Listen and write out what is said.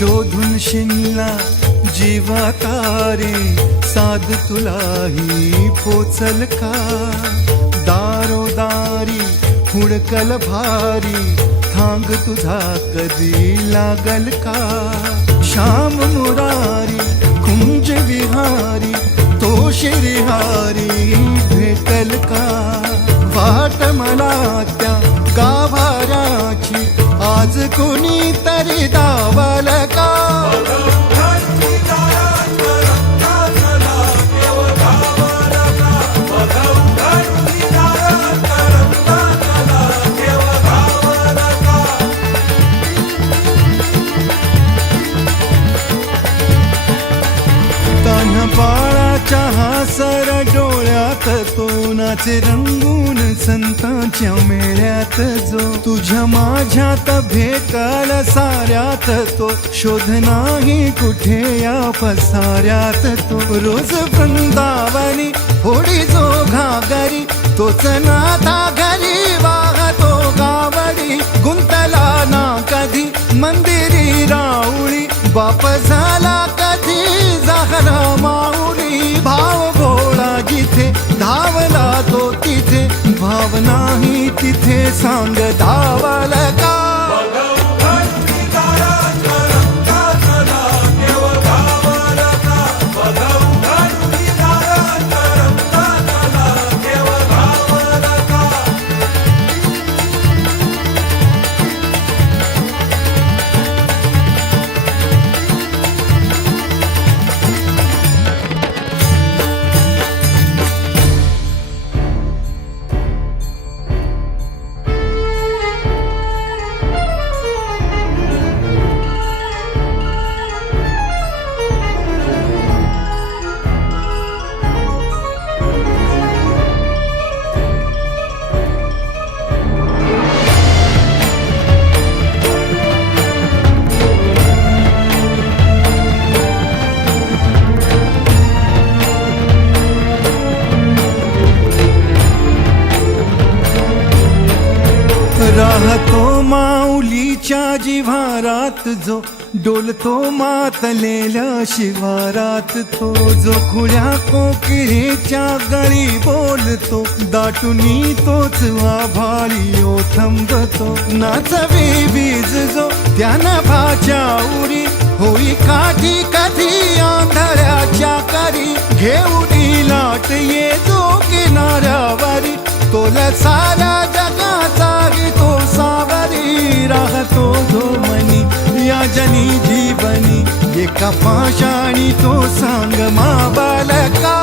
शोधून शिनला जीवा तारे, साध तुलाही पोचल का? दारोदारी हुडकल भारी, थांग तुझा कधी लागल का? श्याम मुरारी कुंज विहारी, तो शिरिहारी भेटल का? वाट मला त्या गाभाऱ्याची, आज कोणी तरी दावल का? बाळाच्या हासर डोळ्यात तो नाचे रंगून संतांच्या मेळ्यात, जो तुझ्या माझ्यात भेटल साऱ्यात, तो शोध नाही कुठे या पसाऱ्यात. तो रोज वृंदावनी होडी जो घागरी, तोच नाथा घरी वाहतो गावडी. गुंतला ना कधी मंदिरी राऊळी, बाप झाला कधी जाहरा माऊली. भाव भोळा जिथे धावला तो तिथे, भाव नाही तिथे सांग धावल का? राहतो माऊलीच्या जिव्हारात, जो डोलतो मातलेल्या शिवारात. तो जो खुल्या कोकिळेच्या गळी बोलतो, दाटुनी तोच आभाळी ओथंबतो. नाचवे वीज जो त्यानं भाच्या उरी, होई काठी कधी आंधळ्याच्या करी. घेऊनी लाट ये जो किनाऱ्यावरी, तोला सारा जगाचा तो सावरी. राहतो जो मनी या जनी जीवनी, एका पाशाणी तो सांग मा बालका.